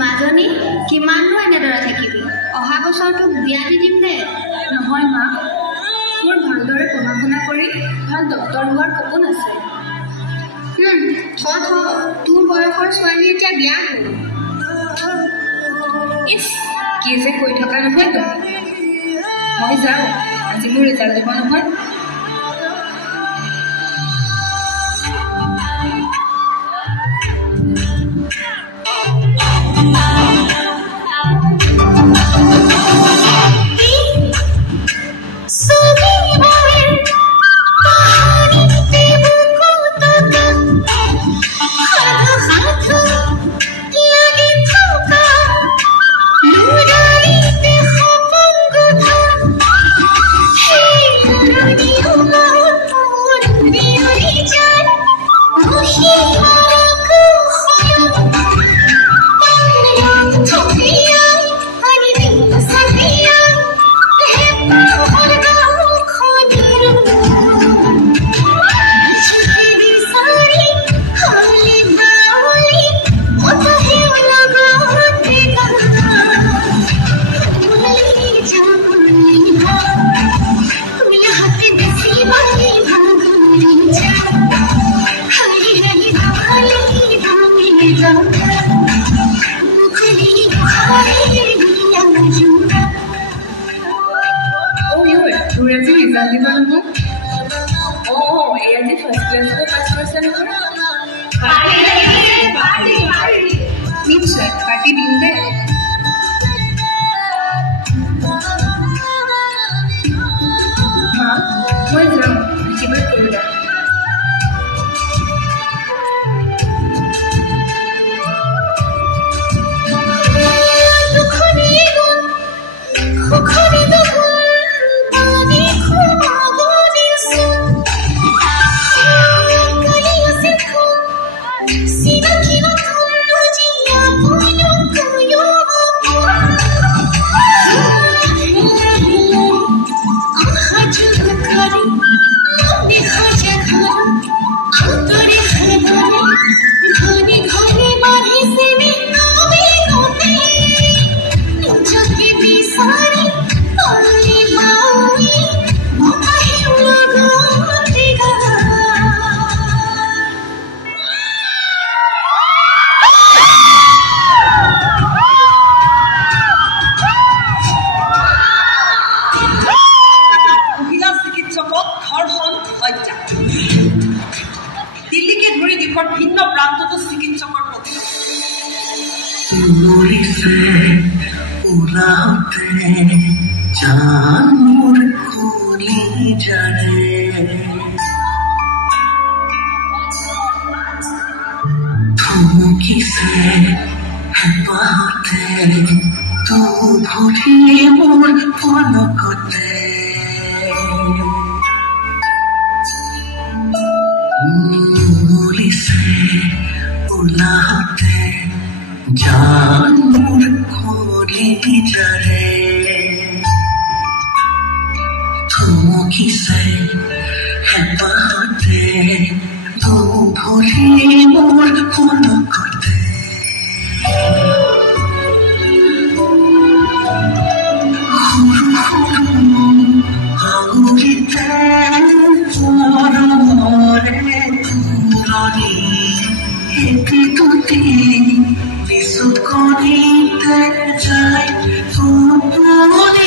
মাজনী কিমাননো এনেদৰে থাকিবি অহা বছৰটো বিয়া দি দিম দে নহয় মা মোৰ ভালদৰে পঢ়া শুনা কৰি ভাল ডক্তৰ হোৱাৰ সপোন আছে তোৰ বয়সৰ ছোৱালী এতিয়া বিয়া ইছ কি যে কৈ থকা নহয় তো মই যাওঁ আজি মোৰ ৰিজাল্ট দিব নহয় Visu koni te jai tu